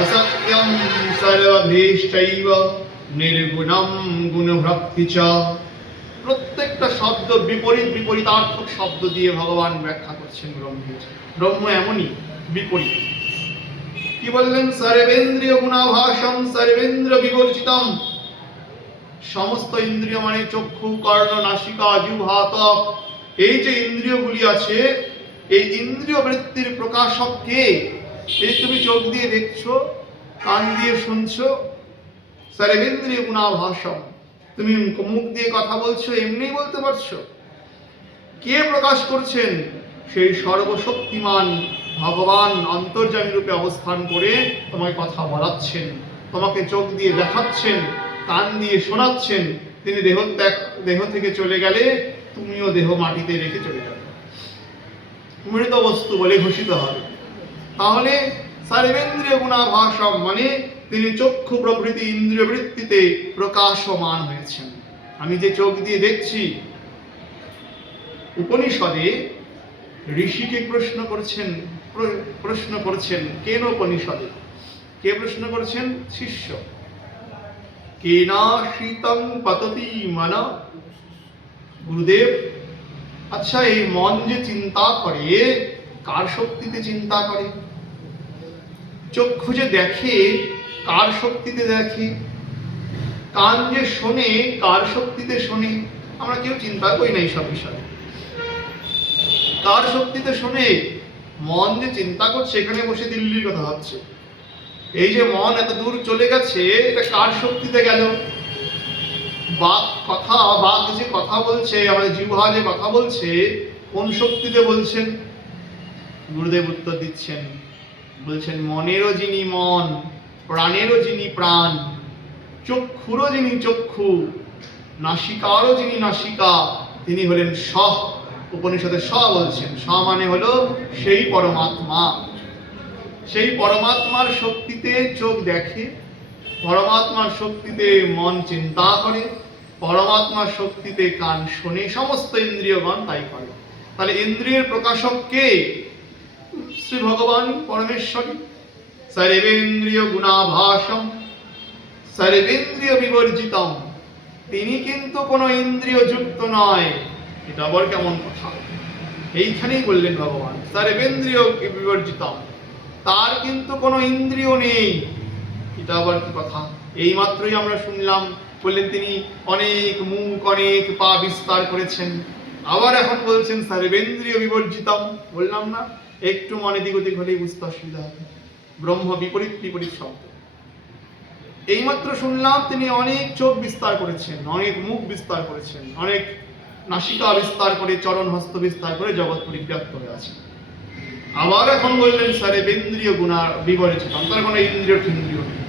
असत्यं सर्वभीष्टैव निर्गुणं गुणभक्ति च। প্রত্যেকটা শব্দ বিপরীত বিপরীতার্থক শব্দ দিয়ে ভগবান ব্যাখ্যা করছেন ব্রহ্মের। ব্রহ্ম এমনই বিপরীত। কি বললেন? সর্বেন্দ্রিয় গুণাভাসম সর্বেন্দ্র বিবর্জিতম। সমস্ত ইন্দ্রিয় মানে চক্ষু, কর্ণ, নাসিকা, জিহ্বা, ত্বক, এই যে ইন্দ্রিয়গুলি আছে, এই ইন্দ্রিয় বৃত্তির প্রকাশক কে? এই তুমি চোখ দিয়ে দেখছো, কান দিয়ে শুনছো, সর্বেন্দ্রিয় গুণাভাসম। তুমি মুখ দিয়ে কথা বলছো, এমনি বলতে পারছো। কে প্রকাশ করছেন? সেই সর্বশক্তিমান ভগবান অন্তর্যামী রূপে অবস্থান করে তোমাকে কথা বলাচ্ছেন, তোমাকে চোখ দিয়ে দেখাচ্ছেন, কান দিয়ে শোনাচ্ছেন। তিনি দেহ থেকে চলে গেলে তুমিও দেহ মাটিতে রেখে চলে যাবে, মৃত বস্তু বলে ঘোষিত হবে। তাহলে সর্বেন্দ্রিয় গুণাভাসম মানে তিনি চক্ষু প্রভৃতি ইন্দ্রিয় বৃত্তিতে প্রকাশমান হয়েছেন। আমি যে চোখ দিয়ে দেখছি, উপনিষদে ঋষিকে প্রশ্ন করছেন কেন উপনিষদে? কে প্রশ্ন করছেন? শিষ্য। কেনাশিতং পততি মন। গুরুদেব, আচ্ছা এই মন যে চিন্তা করে, কার শক্তিতে চিন্তা করে? চক্ষু যে দেখে, কার শক্তিতে দেখে? কান যে শোনে, কার শক্তিতে শোনে? আমরা কেউ চিন্তা করি না এইসব বিষয়ে। কার শক্তিতে শোনে? মন যে চিন্তা করছে, এখানে বসে দিল্লির কথা ভাবছে। এই যে মন এত দূর চলে গেছে, এটা কার শক্তিতে গেল? বাক যে কথা বলছে, আমাদের জিহ্বা যে কথা বলছে, কোন শক্তিতে বলছেন? গুরুদেব উত্তর দিচ্ছেন, বলছেন মনেরও যিনি মন, প্রাণেরও যিনি প্রাণ, চক্ষুরও যিনি চক্ষু, নাসিকারও যিনি নাসিকা, তিনি হলেন স। উপনিষদে স বলছেন। স মানে হলো সেই পরমাত্মা। সেই পরমাত্মার শক্তিতে চোখ দেখে, পরমাত্মার শক্তিতে মন চিন্তা করে, পরমাত্মার শক্তিতে কান শোনে, সমস্ত ইন্দ্রিয়গণ তাই করে। তাহলে ইন্দ্রিয়ের প্রকাশক কে? শ্রী ভগবান পরমেশ্বরী। সর্বেন্দ্রিয় গুণাভাসম সর্বেন্দ্রিয় বিবর্জিতম। তিনি কিন্তু কোনো ইন্দ্রিয় যুক্ত নয়। এটা আবার কেমন কথা? এইখানেই বললেন ভগবান সর্বেন্দ্রিয় বিবর্জিতম, তার কিন্তু কোনো ইন্দ্রিয় নেই। এটা আবার কি কথা? এই মাত্রই আমরা শুনলাম, বললেন তিনি অনেক মুখ, অনেক পা বিস্তার করেছেন। আবার এখন বলছেন সর্বেন্দ্রিয় বিবর্জিতম। বললাম না, একটু মনে দিক ওদিক হলেই বুঝতে অসুবিধা হবে। ব্রহ্ম বিপরীত বিপরীত শব্দ। এইমাত্র শুনলাম তিনি অনেক চোখ বিস্তার করেছেন, অনেক মুখ বিস্তার করেছেন, অনেক নাসিকা বিস্তার করে, চরণ হস্ত বিস্তার করে জগৎ পরিব্যাপ্ত হয়ে আছে। আবার এখন বললেন সর্বেন্দ্রিয় গুণা বিবর্জিতম, তার কোনো ইন্দ্রিয় ঠিন্দ্রিয় নেই।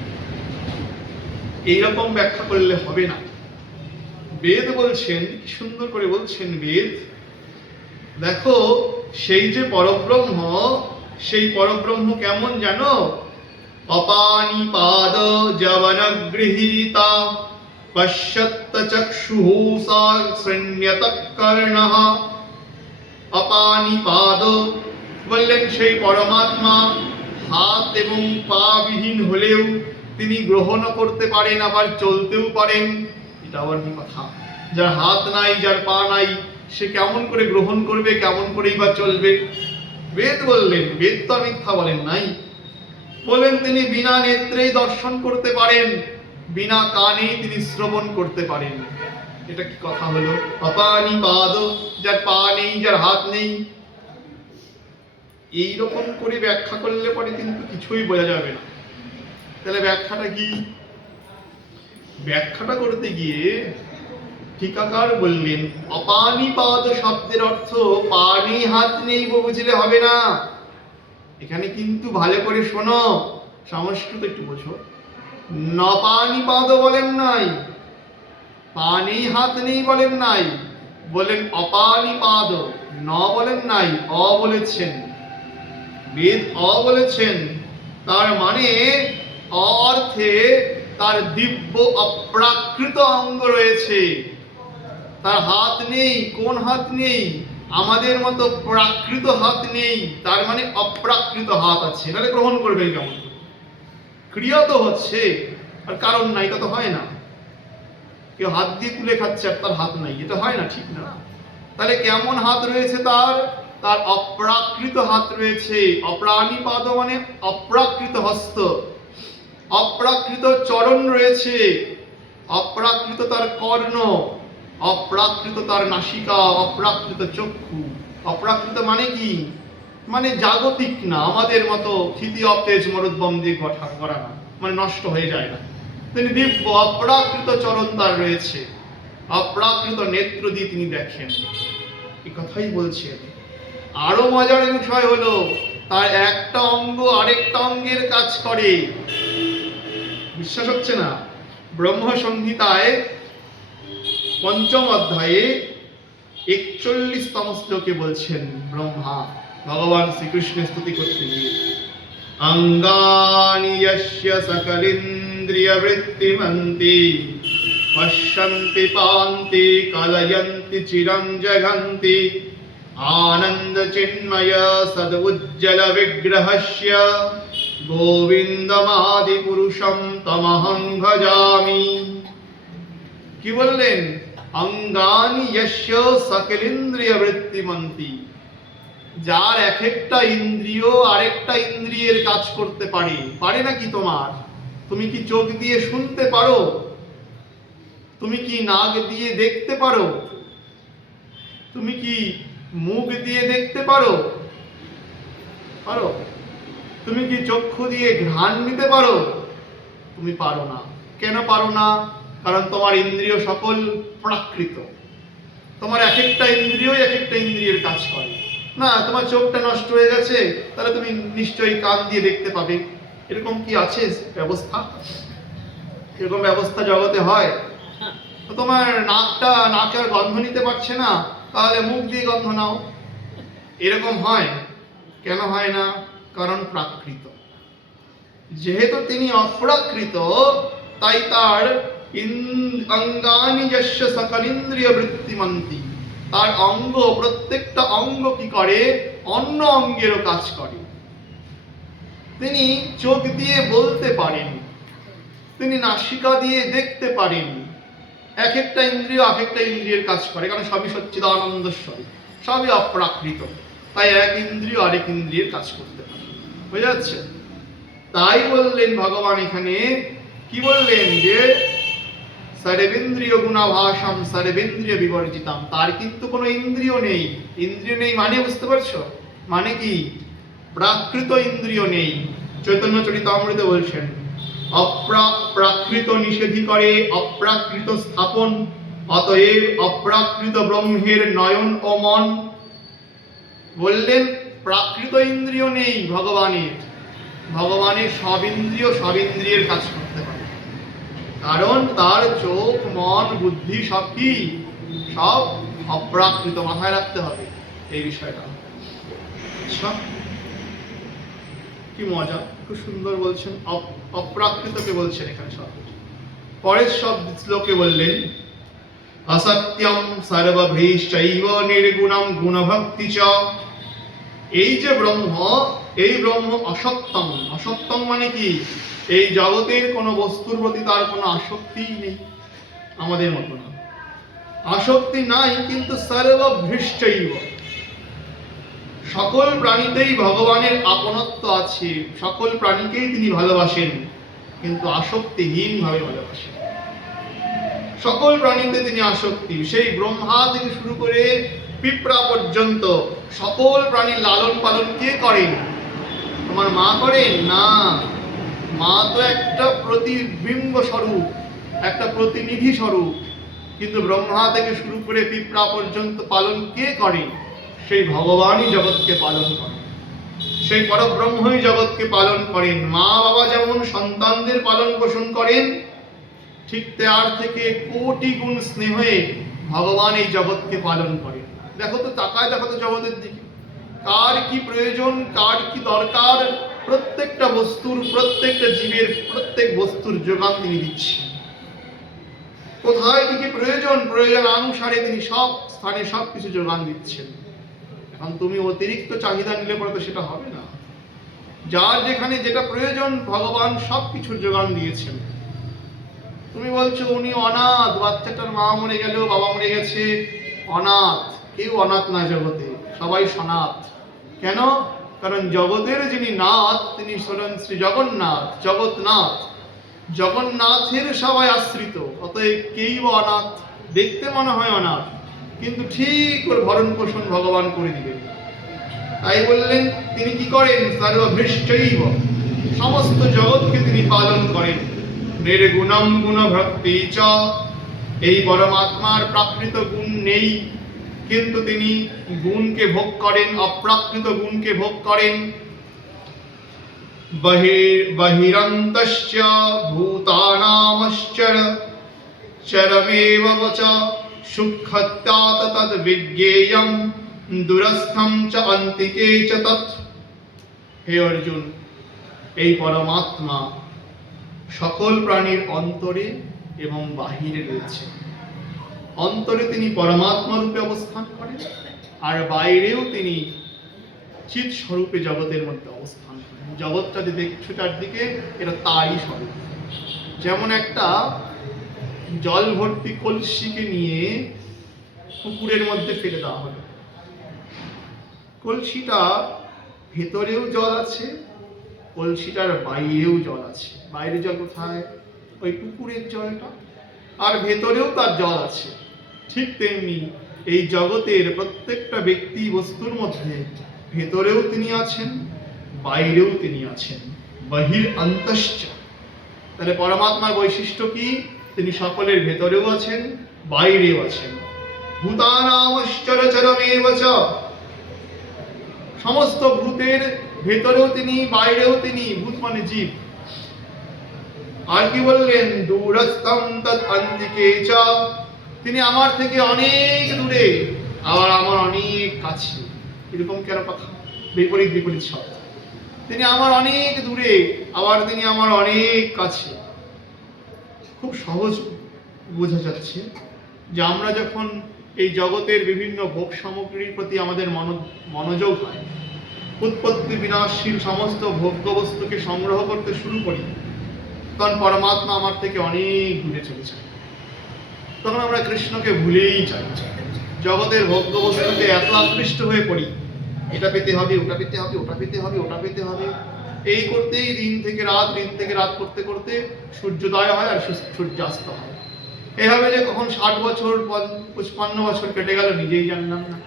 এইরকম ব্যাখ্যা করলে হবে না। বেদ বলছেন, সুন্দর করে বলছেন বেদ, দেখো সেই যে পরব্রহ্ম, সেই পরব্রহ্ম কেমন জানো? অপানিপাদ যবনগৃহীতা পশ্যত্ত চক্ষুঃ সা শৃণ্যত কর্ণঃ। অপানিপাদ বললেন সেই পরমাত্মা হাত এবং পা বিহীন হলেও তিনি গ্রহণ করতে পারেন, আবার চলতেও পারেন। এটা আবার কি কথা? যার হাত নাই, যার পা নাই, সে কেমন করে গ্রহণ করবে, কেমন করেই বা চলবে? বেদ বললেন, বেদ তো মিথ্যা বলেন নাই। বলেন তিনি বিনা নেত্রেই দর্শন করতে পারেন, বিনা কানেই তিনি শ্রবণ করতে পারেন। এটা কি কথা হলো? অপানিপাদ, যার পা নেই, যার হাত নেই। এইরকম করে ব্যাখ্যা করলে পরে কিন্তু কিছুই বোঝা যাবে না। তাহলে ব্যাখ্যাটা কি? ব্যাখ্যাটা করতে গিয়ে টিকাকার বললেন অপানিপাদ শব্দের অর্থ পা নেই, হাত নেই বুঝলে হবে না। এখানে কিন্তু ভালো করে শোনো, সংস্কৃত একটু বোঝো। নপানিপাদ বলেন নাই, পা নেই হাত নেই বলেন নাই, বলেন অপানিপাদ। ন বলেন নাই, অ বলেছেন। বেদ অ বলেছেন, তার মানে অর্থে তার দিব্য অপ্রাকৃত অঙ্গ রয়েছে। তার হাত নেই। কোন হাত নেই? আমাদের মতো প্রাকৃত হাত নেই, তার মানে অপ্রাকৃত হাত আছে। তাহলে গ্রহণ করবেন কেমন? ক্রিয়া তো হচ্ছে, আর কারণ নাই, এটা তো হয় না। কেউ হাত দিয়ে তুলে খাচ্ছে আর তার হাত নাই, এটা হয় না, ঠিক না? তাহলে কেমন হাত রয়েছে তার? তার অপ্রাকৃত হাত রয়েছে। অপ্রাণীপাদ মানে অপ্রাকৃত হস্ত, অপ্রাকৃত চরণ রয়েছে, অপ্রাকৃত তার কর্ণ, অপ্রাকৃত তার নাসিকা, অপ্রাকৃত চক্ষু। অপ্রাকৃত মানে কি? মানে জাগতিক না, আমাদের মতো ক্ষিতি অপতেজ মরুদ্বম দিয়ে গড়া না, মানে নষ্ট হয়ে যায় না। তিনি দিব্য অপ্রাকৃত চরণ তার রয়েছে, অপ্রাকৃত নেত্র দিয়ে তিনি দেখেন। এই কথাই বলছেন। আরো মজার বিষয় হলো, তার একটা অঙ্গ আরেকটা অঙ্গের কাজ করে। বিশ্বাস হচ্ছে না? ব্রহ্ম সংহিতায় ৫ম অধ্যায়ে ৪১তম শ্লোকে বলছেন ব্রহ্মা, ভগবান শ্রীকৃষ্ণের স্তুতি করতে গিয়ে, অঙ্গানি যস্য সকলেন্দ্রিয় বৃত্তিমন্তি পশ্যন্তি পান্তি কলয়ন্তি চিরং জগন্তি আনন্দ চিন্ময় সদ উজ্জ্বল বিগ্রহস্য গোবিন্দমাদি পুরুষম তমহং ভজামি। কি বললেন? অঙ্গানি যস্য সকলেন্দ্রিয় বৃত্তিমন্তি, যার এক একটা ইন্দ্রিয় আরেকটা ইন্দ্রিয়ের কাজ করতে পারে। পারে নাকি তোমার? তুমি কি চোখ দিয়ে শুনতে পারো? তুমি কি নাক দিয়ে দেখতে পারো? তুমি কি মুখ দিয়ে দেখতে পারো? পারো? তুমি কি চক্ষু দিয়ে ঘ্রাণ নিতে পারো? তুমি পারো না। কেন পারো না? কারণ তোমার ইন্দ্রিয় সকল প্রাকৃত। তোমার এক একটা ইন্দ্রিয় এক একটা ইন্দ্রিয়ের কাজ করে না। তোমার চোখটা নষ্ট হয়ে গেছে, তাহলে তুমি নিশ্চয়ই কান দিয়ে দেখতে পাবে। এরকম কি আছে ব্যবস্থা? এরকম ব্যবস্থা জগতে হয়? তোমার নাকের গন্ধ নিতে পারছে না, তাহলে মুখ দিয়ে গন্ধ নাও। এরকম হয়? কেন হয় না? কারণ প্রাকৃত। যেহেতু তিনি অপ্রাকৃত, তাই তার অঙ্গানি যস্য সকলেন্দ্রিয় বৃত্তিমন্তি, তার অঙ্গ, প্রত্যেকটা অঙ্গ কি করে? অন্য অঙ্গেরও কাজ করে। তিনি চোখ দিয়ে বলতে পারেন, তিনি নাসিকা দিয়ে দেখতে পারেন। এক একটা ইন্দ্রিয় এক একটা ইন্দ্রিয়ের কাজ করে, কারণ সবই সচ্চিদানন্দস্বরূপ, সবই অপ্রাকৃত। তাই এক ইন্দ্রিয় আরেক ইন্দ্রিয়ের কাজ করতে পারে। বুঝা যাচ্ছে? তাই বললেন ভগবান এখানে, কি বললেন? যে সর্বেন্দ্রিয় গুণাভাসম সর্বেন্দ্রিয় বিবর্জিতাম, তার কিন্তু কোনো ইন্দ্রিয় নেই। ইন্দ্রিয় নেই মানে বুঝতে পারছো? মানে কি? প্রাকৃত ইন্দ্রিয় নেই। চৈতন্য চরিতামৃতে বলছেন, অপ্রাকৃত নিষেধি করে অপ্রাকৃত স্থাপন, অতএব অপ্রাকৃত ব্রহ্মের নয়ন ও মন। বললেন প্রাকৃত ইন্দ্রিয় নেই ভগবানের। ভগবানের সব ইন্দ্রিয়ের কাজ করতে পারে, কারণ তার চোখ, মন, বুদ্ধি সব কি? সব অপ্রাকৃত। মাথায় রাখতে হবে এই বিষয়টা। আচ্ছা, কি মজা, খুব সুন্দর বলছেন। অপ্রাকৃতকে বলছেন এখানে সব। পরের সব শ্লোকে বললেন, অসত্যম সর্বভ্রষ্টৈব নির্গুণম গুণভক্তি চ। এই যে ব্রহ্ম, এই ব্রহ্ম অসত্যম। অসত্যম মানে কি? এই জগতের কোন বস্তুর প্রতি তার কোনো আসক্তিই নেই, আমাদের মতো না। আসক্তি নাই, কিন্তু সর্বভ্রষ্টৈব, সকল প্রাণীতেই ভগবানের আপনত্ব আছে। সকল প্রাণীকেই তিনি ভালোবাসেন, কিন্তু আসক্তিহীন ভাবে ভালোবাসেন। সকল প্রাণীতে তিনি আসক্তি। সেই ব্রহ্মা থেকে শুরু করে পিঁপড়া পর্যন্ত সকল প্রাণীর লালন পালন কে করেন? তোমার মা করেন না। মা তো একটা প্রতিবিম্ব স্বরূপ, একটা প্রতিনিধি স্বরূপ। কিন্তু ব্রহ্মা থেকে শুরু করে পিঁপড়া পর্যন্ত পালন কে করেন? সেই ভগবানই জগৎকে পালন করেন, সেই পরব্রহ্মই জগৎকে পালন করেন। মা বাবা যেমন সন্তানদের পালন পোষণ করেন, ঠিক তার থেকে কোটি গুণ স্নেহে ভগবান এই জগৎকে পালন করেন। দেখো তো, তাকায় দেখো তো জগতের দিকে, কার কি প্রয়োজন, কার কি দরকার, প্রত্যেকটা বস্তুর, প্রত্যেকটা জীবের, প্রত্যেক বস্তুর যোগান তিনি দিচ্ছেন। কোথায় কি কি প্রয়োজন, প্রয়োজন অনুসারে তিনি সব স্থানে সবকিছু যোগান দিচ্ছেন। এখন তুমি অতিরিক্ত চাহিদা নিলে পরে তো সেটা হবে না। যার যেখানে যেটা প্রয়োজন ভগবান সব কিছুর যোগান দিয়েছেন। তুমি বলছো উনি অনাথ, বাচ্চাটার মা মরে গেল, বাবা মরে গেছে, অনাথ। কেউ অনাথ না জগতে, সবাই সনাথ। কেন? কারণ জগতের যিনি নাথ তিনি হলেন শ্রী জগন্নাথ, জগৎনাথ। জগন্নাথের সবাই আশ্রিত, অতএব কেই বা অনাথ। দেখতে মনে হয় অনাথ, কিন্তু ঠিক ওর ভরণ পোষণ ভগবান করে দিবেন। তাই বললেন তিনি কি করেন? সর্বভৃষ্টৈব, সমস্ত জগৎকে তিনি পালন করেন। নির্গুণম গুণভক্তি চ, এই পরমাত্মার প্রাকৃত গুণ নেই, কিন্তু তিনি গুণকে ভোগ করেন, অপ্রাকৃত গুণকে ভোগ করেন। বহিরন্তশ্চ ভূতানামশ্চর চরমেব বচ, সূক্ষ্মত্যাৎ তদ্ বিজ্ঞেয়ং দূরস্থং চ অন্তিকে চ তৎ। হে অর্জুন, এই পরমাত্মা সকল প্রাণীর অন্তরে এবং বাহিরে রয়েছে। অন্তরে তিনি পরমাত্মা রূপে অবস্থান করেন, আর বাইরেও তিনি চিৎ স্বরূপে জগতের মধ্যে অবস্থান করেন। জগৎটা যে দেখছো চারদিকে, এটা তারই স্বরূপ। যেমন একটা জল ভর্তি কলসিকে নিয়ে পুকুরের মধ্যে ফেলে দেওয়া হলো। কলসিটা ভেতরেও জল আছে, কলসিটার বাইরেও জল আছে। বাইরে জল কোথায়? ওই পুকুরের জলটা। আর ভেতরেও তার জল আছে। ঠিক তেমনি এই জগতের প্রত্যেকটা ব্যক্তি বস্তুর মধ্যে ভেতরেও তিনি আছেন, বাইরেও তিনি আছেন। বহির অন্তশ্চ। তাহলে পরমাত্মার বৈশিষ্ট্য কি? তিনি সকলের ভেতরেও আছেন, বাইরেও আছেন। ভূতানামশ্চরচরমেব চ, সমস্ত ভূতের ভেতরেও তিনি, বাইরেও তিনি। ভূত মানে জীব। আর কি বললেন? দূরস্থং তৎ অন্তিকে চ, তিনি আমার থেকে অনেক দূরে, আবার আমার অনেক কাছে। এরকম কেন কথা? বিপরীত বিপরীত শব্দ। তিনি আমার অনেক দূরে, আবার তিনি আমার অনেক কাছে। খুব সহজ বোঝা যাচ্ছে যে আমরা যখন এই জগতের বিভিন্ন ভোগ সামগ্রীর প্রতি আমাদের মনোযোগ হয়, উৎপত্তি বিনাশশীল সমস্ত ভোগ্য বস্তুকে সংগ্রহ করতে শুরু করি, তখন পরমাত্মা আমার থেকে অনেক দূরে চলে যায়। তখন আমরা কৃষ্ণকে ভুলেই যাই। জগতের ভোগ্য বস্তুতে এত আকৃষ্ট হয়ে পড়ি, এটা পেতে হবে, ওটা পেতে হবে, ওটা পেতে হবে, ওটা পেতে হবে। এই করতেই দিন থেকে রাত করতে করতে সূর্যোদয় হয় আর সূর্যাস্ত হয়। এভাবে যে কখন 60 বছর 55 বছর কেটে গেল নিজেই জানলাম না।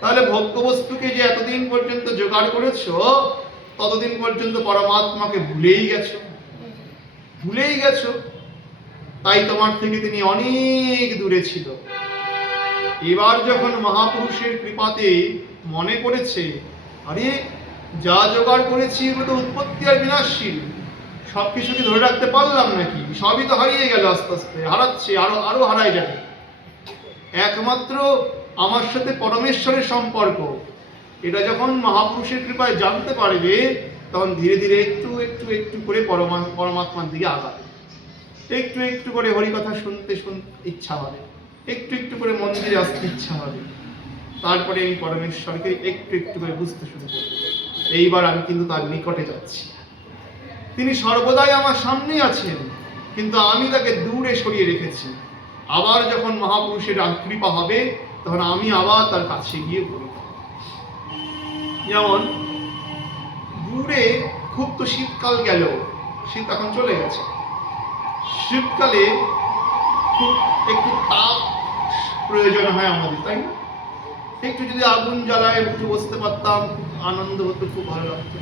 তাহলে ভোগ্য বস্তুকে যে এতদিন পর্যন্ত জোগাড় করেছো, ততদিন পর্যন্ত পরমাত্মাকে ভুলেই গেছো। তাই তোমার থেকে তিনি অনেক দূরে ছিল। এবার যখন মহাপুরুষের কৃপাতে মনে পড়েছে, আরে যা জোগাড় করেছি এগুলো তো উৎপত্তি আর বিনাশশীল, সবকিছুকে ধরে রাখতে পারলাম নাকি? সবই তো হারিয়ে গেল, আস্তে আস্তে হারাচ্ছে, আরো হারায় যাবে। একমাত্র আমার সাথে পরমেশ্বরের সম্পর্ক, এটা যখন মহাপুরুষের কৃপায় জানতে পারবে, তখন ধীরে ধীরে একটু করে পরমাত্মার দিকে আগাবে। একটু একটু করে হরিকথা শুনতে ইচ্ছা হবে, একটু করে মন্দিরে আসতে ইচ্ছা হবে। তারপরে আমি পরমেশ্বরকে একটু করে বুঝতে শুরু করব। এইবার আমি কিন্তু তার নিকটে যাচ্ছি। তিনি সর্বদাই আমার সামনেই আছেন, কিন্তু আমি তাকে দূরে সরিয়ে রেখেছি। আবার যখন মহাপুরুষের কৃপা হবে, তখন আমি আবার তার কাছে গিয়ে বলব। যেমন দূরে খুব তো শীতকাল গেল, শীত এখন চলে গেছে। শীতকালে খুব একটু তাপ প্রয়োজন হয় আমাদের, তাই না? একটু যদি আগুন জ্বালায় একটু বসতে পারতাম, আনন্দ হতো, খুব ভালো লাগতো।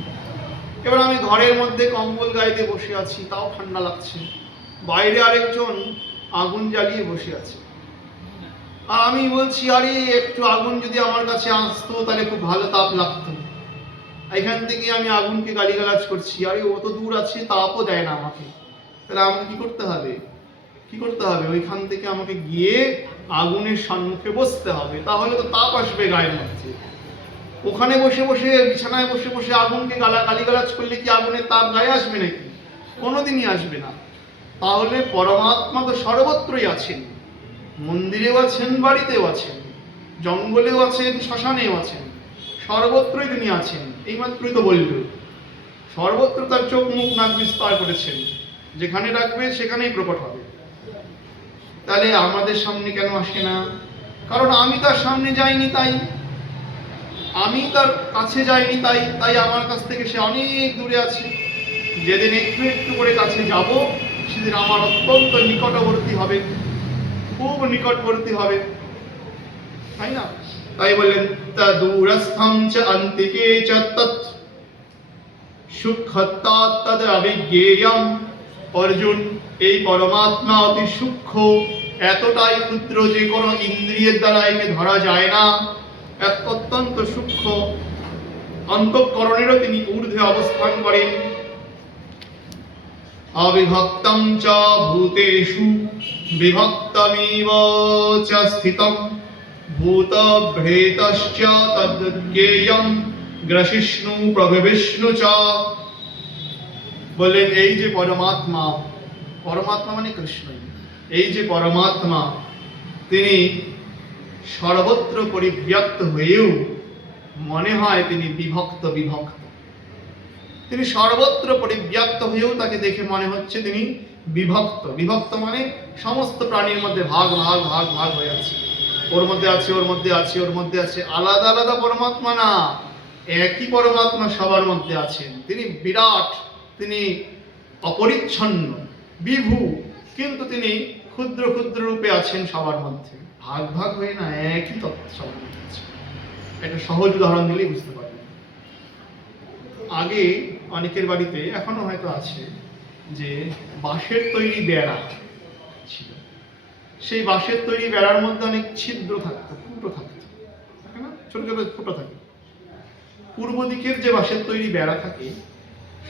এবার আমি ঘরের মধ্যে কম্বল গায়ে দিয়ে বসে আছি, তাও ঠান্ডা লাগছে। বাইরে আরেকজন আগুন জ্বালিয়ে বসে আছে, আর আমি বলছি আরে একটু আগুন যদি আমার কাছে আসতো তাহলে খুব ভালো তাপ লাগতো। এখান থেকে আমি আগুনকে গালিগালাজ করছি, আরে ও তো দূর আছে, তাপও দেয় না আমাকে। তাহলে আমাকে কি করতে হবে? ওইখান থেকে আমাকে গিয়ে আগুনের সম্মুখে বসতে হবে, তাহলে তো তাপ আসবে গায়ের মধ্যে। ওখানে বসে বিছানায় বসে আগুনকে গালিগালাজ করলে কি আগুনের তাপ গায়ে আসবে নাকি? কোনোদিনই আসবে না। তাহলে পরমাত্মা তো সর্বত্রই আছেন, মন্দিরেও আছেন, বাড়িতেও আছেন, জঙ্গলেও আছেন, শ্মশানেও আছেন, সর্বত্রই তিনি আছেন। এইমাত্রই তো বলল সর্বত্র তার চোখ মুখ নাক বিস্তার করেছেন, যেখানে রাখবে সেখানেই প্রকট হবে। তাহলে আমাদের সামনে কেন আসে না? কারণ আমি তার সামনে যাইনি, তাই আমি তার কাছে যাইনি, তাই আমার কাছ থেকে সে অনেক দূরে আছে। যেদিন একটু একটু করে কাছে যাব, সেদিন আমার অত্যন্ত নিকটবর্তী হবে, খুব নিকটবর্তী হবে, তাই না? তাই বললেন তদূরস্থম চ অন্তিকে চ তৎ সূক্ষ্মত্বাৎ তদ অবিজ্ঞেয়ম। অর্জুন, এই পরমাত্মা অতি সূক্ষ্ম, এতটাই ক্ষুদ্র যে কোনো ইন্দ্রিয়ের দ্বারা একে ধরা যায় না, অত্যন্ত সূক্ষ্ম। অন্তঃকরণেরও তিনি ঊর্ধ্বে অবস্থান করেন। অবিভক্তম চ ভূতেষু বিভক্তমিব চ স্থিতম ভূতভৃতশ্চ তদ্জ্ঞেয়ম গ্রসিষ্ণু প্রভবিষ্ণু চ। বললেন এই যে পরমাত্মা, পরমাত্মা মানে কৃষ্ণই, এই যে পরমাত্মা তিনি সর্বত্র পরিব্যাপ্ত হয়েও মনে হয় তিনি বিভক্ত। তিনি সর্বত্র পরিব্যাপ্ত হয়েও তাকে দেখে মনে হচ্ছে তিনি বিভক্ত মানে সমস্ত প্রাণীর মধ্যে ভাগ ভাগ ভাগ ভাগ হয়ে আছে, ওর মধ্যে আছে, ওর মধ্যে আছে, ওর মধ্যে আছে। আলাদা আলাদা পরমাত্মা না, একই পরমাত্মা সবার মধ্যে আছেন। তিনি বিরাট, তিনি অপরিচ্ছন্ন, বিভু, কিন্তু তিনি ক্ষুদ্র ক্ষুদ্র রূপে আছেন সবার মধ্যে, ভাগ ভাগ হয়ে না, একই তত্ত্ব সবার মধ্যে আছে। একটা সহজ উদাহরণ দিলেই বুঝতে পারবেন। আগে অনেকের বাড়িতে, এখনো হয়তো আছে, যে বাঁশের তৈরি বেড়া ছিল। সেই বাঁশের তৈরি বেড়ার মধ্যে অনেক ছিদ্র থাকতো, ফুটো থাকতো, ছোট ছোট ফুটো থাকে। পূর্ব দিকের যে বাঁশের তৈরি বেড়া থাকে,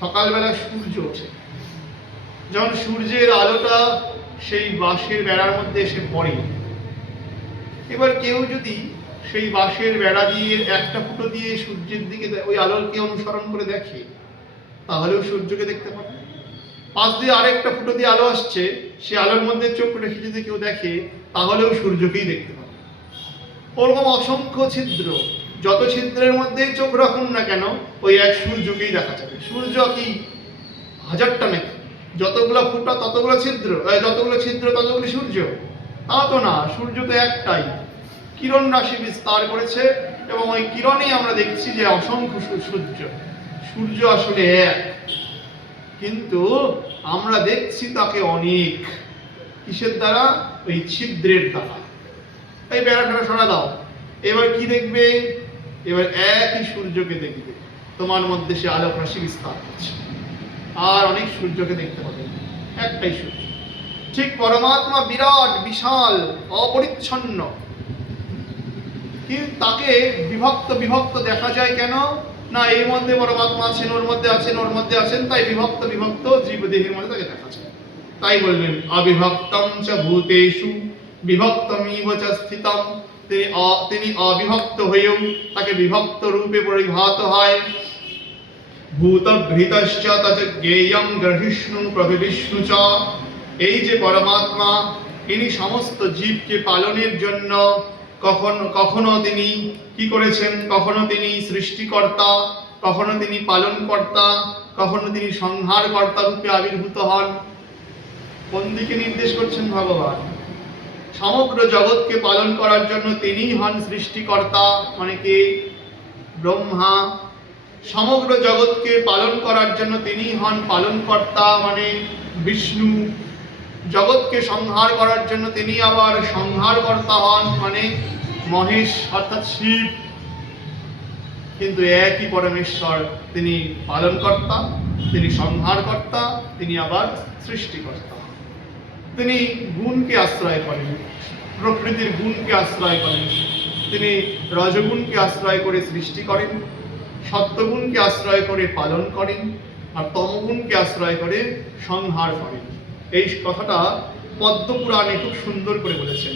সকালবেলা সূর্য ওঠে, যখন সূর্যের আলোটা সেই বাঁশের বেড়ার মধ্যে এসে পড়ে, এবার কেউ যদি সেই বাঁশের বেড়া দিয়ে একটা ফুটো দিয়ে সূর্যের দিকে ওই আলোকে অনুসরণ করে দেখে, তাহলেও সূর্যকে দেখতে পাবে। পাশ দিয়ে আরেকটা ফুটো দিয়ে আলো আসছে, সে আলোর মধ্যে চোখ রেখে যদি কেউ দেখে, তাহলেও সূর্যকেই দেখতে পাবে। ওরকম অসংখ্য ছিদ্র, যত ছিদ্রের মধ্যেই চোখ রাখুন না কেন, ওই এক সূর্যকেই দেখা যাবে। সূর্য কি হাজারটা নাকি? যতগুলো ফুটা ততগুলো ছিদ্র, যতগুলো ছিদ্র ততগুলো সূর্য? তা তো না, সূর্য তো একটাই, কিরণ রাশি বিস্তার করেছে, এবং ওই কিরণেই আমরা দেখছি যে অসংখ্য সূর্য আসলে এক, কিন্তু আমরা দেখছি তাকে অনেক। কিসের দ্বারা? ওই ছিদ্রের দ্বারা। এই বেড়া ফেরা সরা দাও, এবার কি দেখবে? এবার একই সূর্যকে দেখবে, তোমার মধ্যে সে আলোক রাশি বিস্তার করছে, আর অনেক সূর্যকে দেখতে পাবে, একটাই সূর্য। ঠিক পরমাত্মা বিরাট, বিশাল, অপরিচ্ছন্ন, কিন্তু তাকে বিভক্ত দেখা যায় কেন? না, এর মধ্যে পরমাত্মা আছেন, ওর মধ্যে আছেন, ওর মধ্যে আছেন, তাই বিভক্ত জীবদেহের মধ্যে তাকে দেখা যায়। তাই বললেন অবিভক্তম চ ভূতেষু বিভক্তমিব চ স্থিতম। তিনি অবিভক্ত হয়েও তাকে বিভক্ত রূপে পরিঘাত হয়। ভূতভৃতশ্চ তচ জ্ঞেয়ং গ্রহিষ্ণু প্রভবিষ্ণু চ। এই যে পরমাত্মা, ইনি সমস্ত জীবকে পালনের জন্য কখনো তিনি কি করেছেন? কখনো তিনি সৃষ্টিকর্তা, কখনো তিনি পালনকর্তা, কখনো তিনি সংহারকর্তা রূপে আবির্ভূত হন। কোন দিকে নির্দেশ করছেন ভগবান? সমগ্র জগৎকে পালন করার জন্য তিনিই হন সৃষ্টিকর্তা, মানে কে? ব্রহ্মা। সমগ্র জগৎকে পালন করার জন্য তিনিই হন পালনকর্তা, মানে বিষ্ণু। জগৎকে সংহার করার জন্য তিনি আবার সংহারকর্তা হন, মানে মহেশ অর্থাৎ শিব। কিন্তু একই পরমেশ্বর, তিনি পালনকর্তা, তিনি সংহারকর্তা, তিনি আবার সৃষ্টিকর্তা। তিনি গুণকে আশ্রয় করেন, প্রকৃতির গুণকে আশ্রয় করেন। তিনি রজগুণকে আশ্রয় করে সৃষ্টি করেন, সত্যগুণকে আশ্রয় করে পালন করেন, আর তমগুণকে আশ্রয় করে সংহার করেন। এই কথাটা পদ্মপুরাণে খুব সুন্দর করে বলেছেন।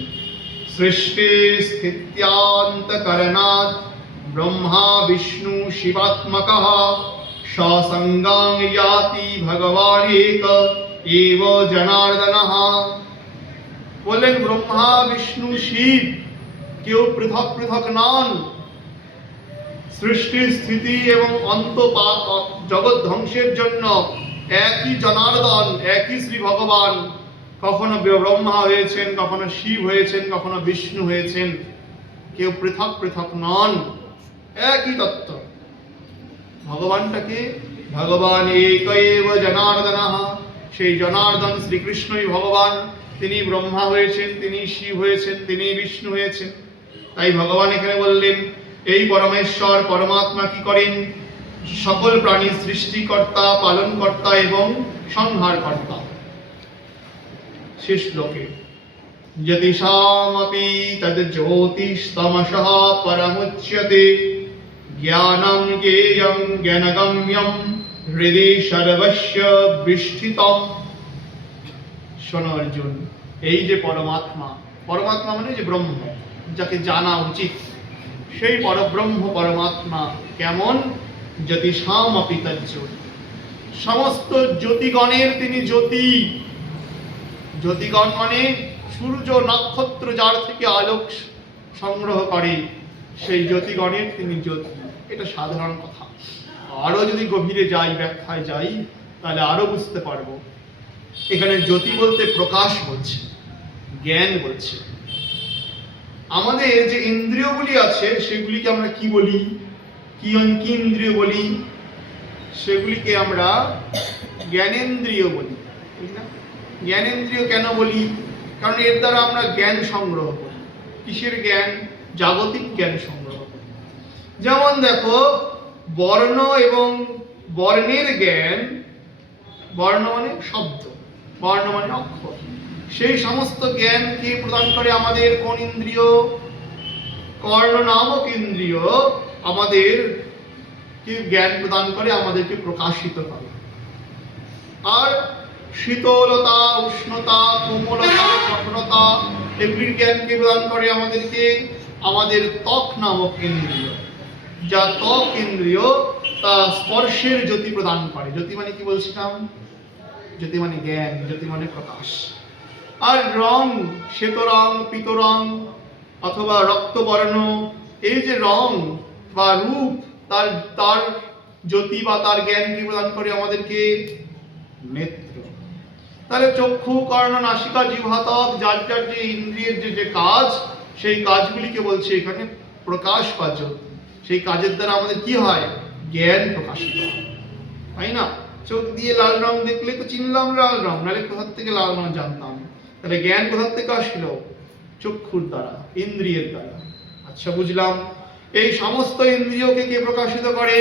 সৃষ্টি স্থিত্যান্তকরণাৎ ব্রহ্মা বিষ্ণু শিবাত্মকঃ সসঙ্গাং ইয়াতি ভগবান এক এব জনার্দনঃ। বললেন ব্রহ্মা বিষ্ণু শিব কেউ পৃথক পৃথক নন। সৃষ্টি স্থিতি এবং জগৎ ধ্বংসের জন্য একই জনার্দন, একই শ্রী ভগবান কখনো ব্রহ্মা হয়েছেন, কখনো শিব হয়েছেন, কখনো বিষ্ণু হয়েছেন, কেউ পৃথক পৃথক নন, একই তত্ত্ব। ভগবানটাকে ভগবান এক এব জনার্দনঃ, সেই জনার্দন শ্রীকৃষ্ণই ভগবান। তিনি ব্রহ্মা হয়েছেন, তিনি শিব হয়েছেন, তিনি বিষ্ণু হয়েছেন। তাই ভগবান এখানে বললেন এই পরমেশ্বর পরমাত্মা কি করেন? সকল প্রাণীর সৃষ্টিকর্তা, পালনকর্তা এবং সংহারকর্তা। শেষ শ্লোকে যদিশামপি তদ জ্যোতিস্তমসঃ পরমুচ্যতে জ্ঞানং জ্ঞেয়ং জ্ঞানগম্যং হৃদি সর্বস্য বিষ্ঠিতম। শোনো অর্জুন, এই যে পরমাত্মা, পরমাত্মা মানে যে ব্রহ্ম, যাকে জানা উচিত, সেই পরব্রহ্ম পরমাত্মা কেমন? যদিশামপি তদ জ্যোতি, সমস্ত জ্যোতিগণের তিনি জ্যোতি। জ্যোতিগণ মানে সূর্য নক্ষত্র যার থেকে আলোক সংগ্রহ করে, সেই জ্যোতিগণের তিনি জ্যোতি। এটা সাধারণ কথা। আরো যদি গভীরে যাই, ব্যাখ্যায় যাই, তাহলে আরো বুঝতে পারবো। এখানে জ্যোতি বলতে প্রকাশ বলছে, জ্ঞান বলছে। আমাদের যে ইন্দ্রিয়গুলি আছে সেগুলিকে আমরা কি বলি? কি ইন্দ্রিয় বলি? সেগুলিকে আমরা জ্ঞানেন্দ্রিয় বলি, ঠিক না? জ্ঞানেন্দ্রিয় কেন বলি? কারণ এর দ্বারা আমরা জ্ঞান সংগ্রহ করি। কিসের জ্ঞান? জাগতিক জ্ঞান সংগ্রহ করি। যেমন দেখো, বর্ণ এবং বর্ণের জ্ঞান, বর্ণ মানে শব্দ, বর্ণ মানে অক্ষর, সেই সমস্ত জ্ঞান কে প্রদান করে? আমাদের কোন ইন্দ্রিয়? কর্ণ নামক ইন্দ্রিয় আমাদের কি জ্ঞান প্রদান করে? আমাদেরকে প্রকাশিত করে। আর শীতলতা, উষ্ণতা, কোমলতা, কঠোরতা, এগুলির জ্ঞানকে প্রদান করে আমাদেরকে আমাদের ত্বক নামক ইন্দ্রিয়। যা ত্বক ইন্দ্রিয় তা স্পর্শের জ্যোতি প্রদান করে। জ্যোতি মানে কি বলছিলাম? জ্যোতি মানে জ্ঞান, জ্যোতি মানে প্রকাশ। আর রং, শ্বেত রং, পীত রং অথবা রক্তবর্ণ, এই যে রং বা রূপ, তার জ্যোতি বা তার জ্ঞানকে প্রদান করে আমাদেরকে নেত্র। তাহলে চক্ষু, কর্ণ, নাসিকা, জিহ্বা, ত্বক, যার যার যে ইন্দ্রিয়ের যে কাজ, সেই কাজগুলিকে বলছে এখানে প্রকাশ বা জ্যোতি। সেই কাজের দ্বারা আমাদের কি হয়? জ্ঞান প্রকাশিত হয়, তাই না? চোখ দিয়ে লাল রং দেখলে তো চিনলাম লাল রং, নাহলে কোথা থেকে লাল রং জানতাম? তাহলে জ্ঞান কোথা থেকে আসলো? চক্ষুর দ্বারা, ইন্দ্রিয়ের দ্বারা। আচ্ছা, বুঝলাম। এই সমস্ত ইন্দ্রিয়কে কে প্রকাশিত করে?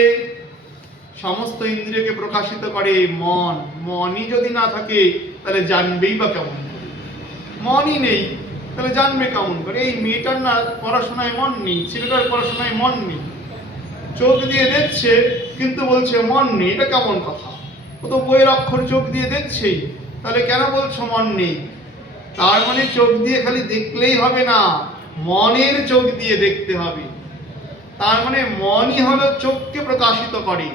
সমস্ত ইন্দ্রিয়কে প্রকাশিত করে মন। মনই যদি না থাকে তাহলে জানবেই বা কেমন করে? মনই নেই, তাহলে জানবে কেমন করে? এই মেয়েটার না পড়াশোনায় মন নেই, ছেলেটার পড়াশোনায় মন নেই, চোখ দিয়ে দেখছে কিন্তু বলছে মন নেই, এটা কেমন কথা? ও তো বইয়ের অক্ষর চোখ দিয়ে দেখছেই, তাহলে কেন বলছো মন নেই? তার মানে চোখ দিয়ে খালি দেখলেই হবে না, মনের চোখ দিয়ে দেখতে হবে। তার মানে মনই হলো চোখকে প্রকাশিত করে,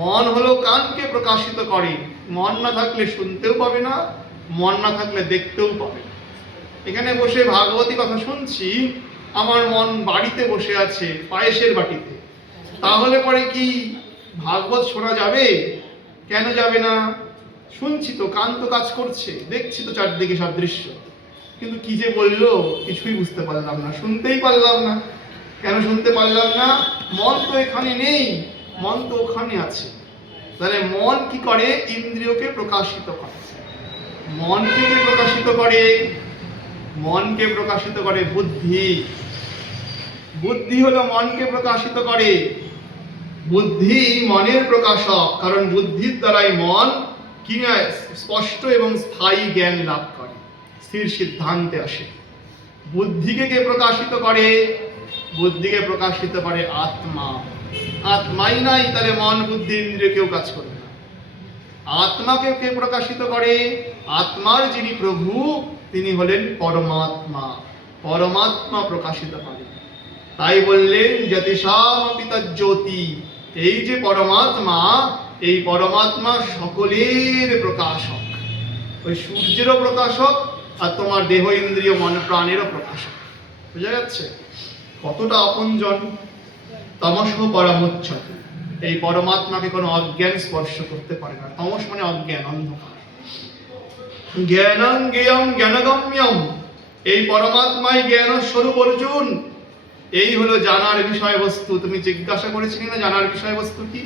মন হলো কানকে প্রকাশিত করে। মন না থাকলে শুনতেও পাবে না, মন না থাকলে দেখতেও পাবে না। এখানে বসে ভাগবতী কথা শুনছি, আমার মন বাড়িতে বসে আছে, পায়েসের বাটিতে, তাহলে পরে কি ভাগবত শোনা যাবে? কেন যাবে না? শুনছি তো, কান তো কাজ করছে, দেখছি তো চারদিকে সব দৃশ্য, কিন্তু কি যে বললো কিছুই বুঝতে পারলাম না, শুনতেই পারলাম না। কেন শুনতে পারলাম না? মন তো এখানে নেই, মন তো ওখানে আছে। তাহলে মন কি করে? ইন্দ্রিয়কে প্রকাশিত করে। মনকে কে প্রকাশিত করে? মনকে প্রকাশিত করে বুদ্ধি। বুদ্ধি হলো মনকে প্রকাশিত করে। বুদ্ধি মনের প্রকাশক, কারণ বুদ্ধির দ্বারাই মন কি নয়, স্পষ্ট এবং স্থায়ী জ্ঞান লাভ করে, স্থির সিদ্ধান্তে আসে। বুদ্ধিকে কে প্রকাশিত করে? বুদ্ধিকে প্রকাশিত করে আত্মা। আত্মাই নাই, তাহলে মন, বুদ্ধি, ইন্দ্রিয় কেউ কাজ করবে না। আত্মাকে কে প্রকাশিত করে? আত্মার যিনি প্রভু তিনি হলেন পরমাত্মা। পরমাত্মা প্রকাশিত করে। তাই বললেন যতিষামপি তজ্জ্যোতি, এই যে পরমাত্মা, এই পরমাত্মা সকলের প্রকাশক। ওই সূর্যেরও প্রকাশক আর তোমার দেহ, ইন্দ্রিয়, মন, প্রাণেরও প্রকাশক। বুঝা যাচ্ছে কতটা আপনজন? তমস পরমোচ্চতে, এই পরমাত্মাকে কোনো অজ্ঞান স্পর্শ করতে পারে না। তমস মানে অজ্ঞান, অন্ধকার। জ্ঞানং জ্ঞেয়ং জ্ঞানগম্যম, এই পরমাত্মাই জ্ঞান স্বরূপ অর্জুন। এই হলো জানার বিষয়বস্তু। তুমি জিজ্ঞাসা করেছিলে না জানার বিষয়বস্তু কি?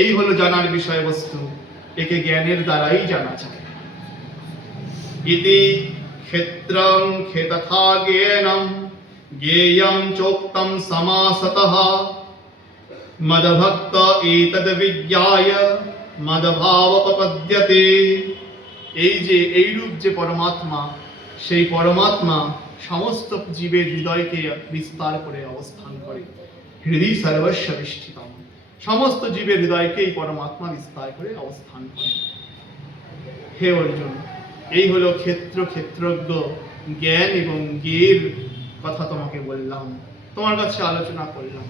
এই হলো জানার বিষয়বস্তু। একে জ্ঞানের দ্বারাই জানা যায়। ইতি ক্ষেত্রং ক্ষেতথা জ্ঞানম জ্ঞেয়ং চোক্তম সমাসতঃ মদভক্ত এতদ বিজ্ঞায় মদভাবপপদ্যতে। এই যে এইরূপ যে পরমাত্মা, সেই পরমাত্মা সমস্ত জীবের হৃদয়কে বিস্তার করে অবস্থান করে। হৃদয় সর্বস্ব বিষ্ঠিতম, সমস্ত জীবের হৃদয়কে এই পরমাত্মা বিস্তার করে অবস্থান করে। হে অর্জুন, এই হলো ক্ষেত্র ক্ষেত্রজ্ঞ জ্ঞান এবং জ্ঞের কথা তোমাকে বললাম, তোমার কাছে আলোচনা করলাম।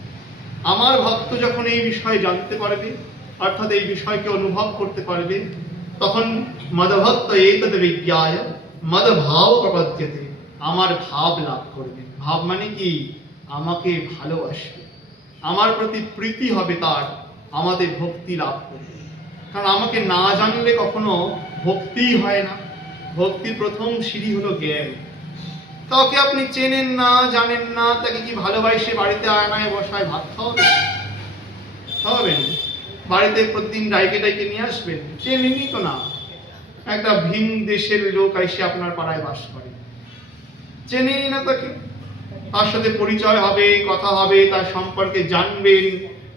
আমার ভক্ত যখন এই বিষয়ে জানতে পারবে, অর্থাৎ এই বিষয়কে অনুভব করতে পারবে, তখন মদভক্ত এতদ বিজ্ঞায় মদভাব প্রপদ্যতে, আমার ভাব লাভ করবে। ভাব মানে কি? আমাকে ভালোবাসবে, আমার প্রতি প্রীতি হবে তার, আমাদের ভক্তি লাভ করবে। কারণ আমাকে না জানলে কখনো ভক্তিই হয় না। ভক্তির প্রথম সিঁড়ি হলো জ্ঞান। কাউকে আপনি চেনেন না, জানেন না, তাকে কি ভালোবাসে বাড়িতে আয়নায় বসায় ভাত খাওয়াবেন? বাড়িতে প্রতিদিন ডাইকে ডাইকে নিয়ে আসবেন? চেনেনই তো না। একটা ভিন দেশের লোক এসে আপনার পাড়ায় বাস করে, চেনেনই না তাকে। তার সাথে পরিচয় হবে, কথা হবে, তার সম্পর্কে জানবেন,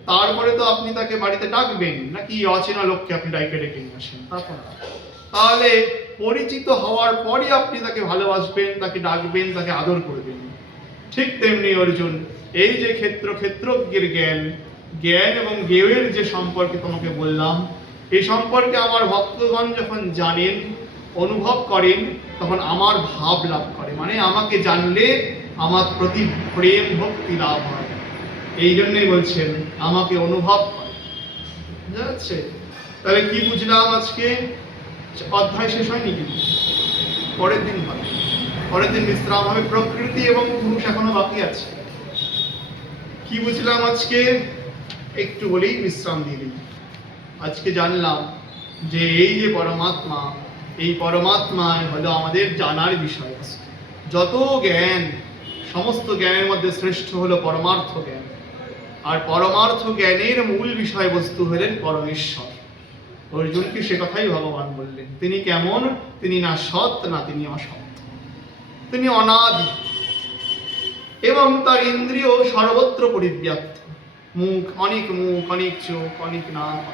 তারপরে তো আপনি তাকে বাড়িতে ডাকবেন, নাকি অচেনা লোককে আপনি ডাইকে ডেকে নিয়ে আসেন? তাহলে পরিচিত হওয়ার পরই আপনি তাকে ভালোবাসবেন, তাকে ডাকবেন, তাকে আদর করবেন। ঠিক তেমনি অর্জুন, এই যে ক্ষেত্র ক্ষেত্রজ্ঞের জ্ঞান, জ্ঞান এবং জ্ঞেয়ের যে সম্পর্কে তোমাকে বললাম, এই সম্পর্কে আমার ভক্তগণ যখন জানেন, অনুভব করেন, তখন আমার ভাব লাভ করে। মানে আমাকে জানলে আমার প্রতি প্রেম ভক্তি লাভ হয়। এই জন্যই বলছেন আমাকে অনুভব করে। বুঝা যাচ্ছে? তাহলে কি বুঝলাম আজকে? অধ্যায় শেষ হয়নি কিন্তু, পরের দিন হবে, পরের দিন বিশ্রাম হবে। প্রকৃতি এবং পুরুষ এখনো বাকি আছে। কি বুঝলাম আজকে? একটু বলেই বিশ্রাম দিয়ে দিই। আজকে জানলাম যে এই যে পরমাত্মা, এই পরমাত্মাই হলো আমাদের জানার বিষয়। যত জ্ঞান, সমস্ত জ্ঞানের মধ্যে শ্রেষ্ঠ হলো পরমার্থ জ্ঞান। আর পরমার্থ জ্ঞানের মূল বিষয়বস্তু হলেন পরমেশ্বর। অর্জুনকে সে কথাই ভগবান বললেন। তিনি কেমন? তিনি না সৎ, না তিনি অসৎ, তিনি অনাদি এবং তার ইন্দ্রিয় সর্বত্র পরিব্যাপ্ত। মুখ, অনেক চোখ, অনেক নাক,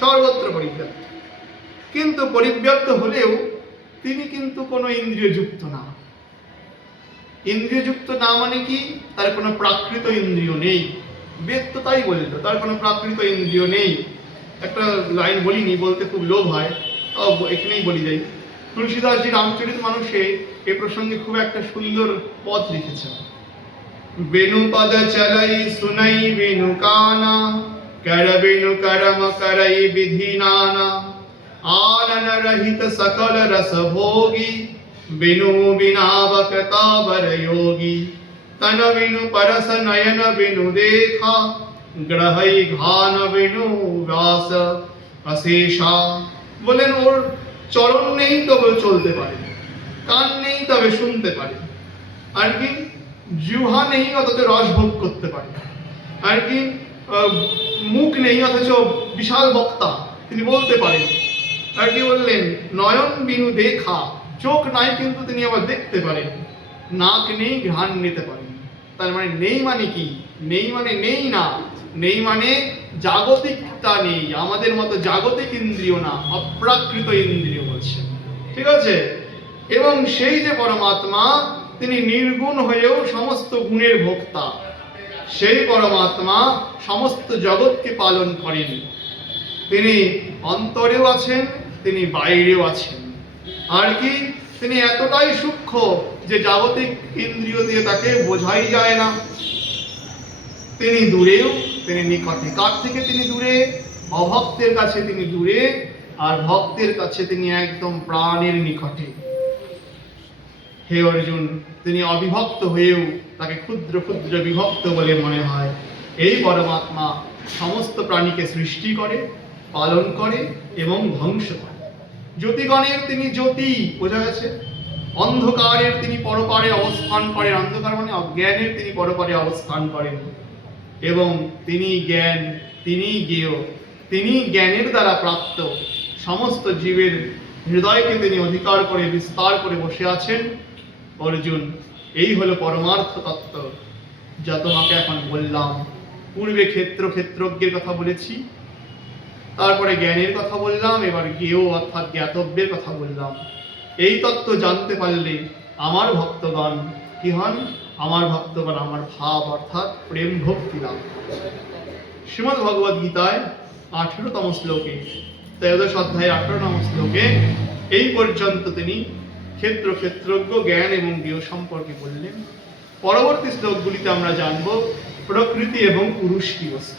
সর্বত্র পরিব্যাপ্ত। কিন্তু পরিব্যাপ্ত হলেও তিনি কিন্তু কোনো ইন্দ্রিয়যুক্ত না। ইন্দ্রিয়যুক্ত না মানে কি? তার কোনো প্রাকৃত ইন্দ্রিয় নেই। বেদ তো তাই বলল, তার কোনো প্রাকৃত ইন্দ্রিয় নেই। একটা লাইন বলিনি, বলতে খুব লোভ হয়, এখানেই বলি যাই। তুলসীদাসজি রামচরিত মানুষে এ প্রসঙ্গে খুব একটা সুন্দর পদ লিখেছেন। বেনু পদ চলাই শুনাই বেনু কানা, কর বেনু করম করই বিধি নানা, আনন রহিত সকল রস ভোগী, বিনু বিনা বকতা बर योगी, तन बिनु परस नयन बिनु देखा, গ্রহই ঘান বিনু ব্যাস অশেষা। বলেন ওর চরণ নেই তবে চলতে পারে, কান নেই তবে শুনতে পারে, আর কি জিহ্বা নেই অথচ রস ভোগ করতে পারে, আর কি মুখ নেই অথচ বিশাল বক্তা, তিনি বলতে পারেন। আর কি বললেন? নয়ন বিনু দেখা, চোখ নাই কিন্তু তিনি আবার দেখতে পারেন, নাক নেই ঘ্রাণ নিতে পারেন। তার মানে নেই মানে কি? নেই মানে নেই না, নেই মানে জাগতিকতা নেই, আমাদের মতো জাগতিক ইন্দ্রিয় না, অপ্রাকৃত ইন্দ্রিয় বলছেন। ঠিক আছে? এবং সেই যে পরমাত্মা, তিনি নির্গুণ হয়েও সমস্ত গুণের ভোক্তা। সেই পরমাত্মা সমস্ত জগৎকে পালন করেন। তিনি অন্তরেও আছেন, তিনি বাইরেও আছেন। আর কি তিনি এতটাই সূক্ষ্ম যে জাগতিক ইন্দ্রিয় দিয়ে তাকে বোঝাই যায় না। তিনি দূরেও, তিনি নিকটে। কার থেকে তিনি দূরে? অভক্তের কাছে তিনি দূরে, আর ভক্তের কাছে তিনি একদম প্রাণের নিকটে। হে অর্জুন, তিনি অবিভক্ত হয়েও তাকে ক্ষুদ্র ক্ষুদ্র বিভক্ত বলে মনে হয়। এই পরমাত্মা সমস্ত প্রাণীকে সৃষ্টি করে, পালন করে এবং ধ্বংস করে। জ্যোতিগণের তিনি জ্যোতি, বোঝা গেছে? অন্ধকারের তিনি পরপারে অবস্থান করেন, অন্ধকার মানে অজ্ঞানের তিনি পরপারে অবস্থান করেন, এবং তিনি জ্ঞান, তিনি জ্ঞেয়, তিনি জ্ঞানের দ্বারা প্রাপ্ত সমস্ত জীবের হৃদয়কে তিনি অধিকার করে বিস্তার করে বসে আছেন। অর্জুন, এই হলো পরমার্থ তত্ত্ব, যা তোমাকে এখন বললাম। পূর্বে ক্ষেত্রজ্ঞের কথা বলেছি, তারপরে জ্ঞানের কথা বললাম, এবার জ্ঞেয় অর্থাৎ জ্ঞাতব্যের কথা বললাম। এই তত্ত্ব জানতে পারলে আমার ভক্তগণ কি হন? আমার ভক্তগণ আমার ভাব অর্থাৎ প্রেম ভক্তি লাভ। শ্রীমদ্ ভগবদ গীতায় 18তম শ্লোকে, 13 অধ্যায় 18 শ্লোকে এই পর্যন্ত তিনি ক্ষেত্রজ্ঞ, জ্ঞান এবং জ্ঞেয় সম্পর্কে বললেন। পরবর্তী শ্লোকগুলিতে আমরা জানব প্রকৃতি এবং পুরুষ কি বস্তু।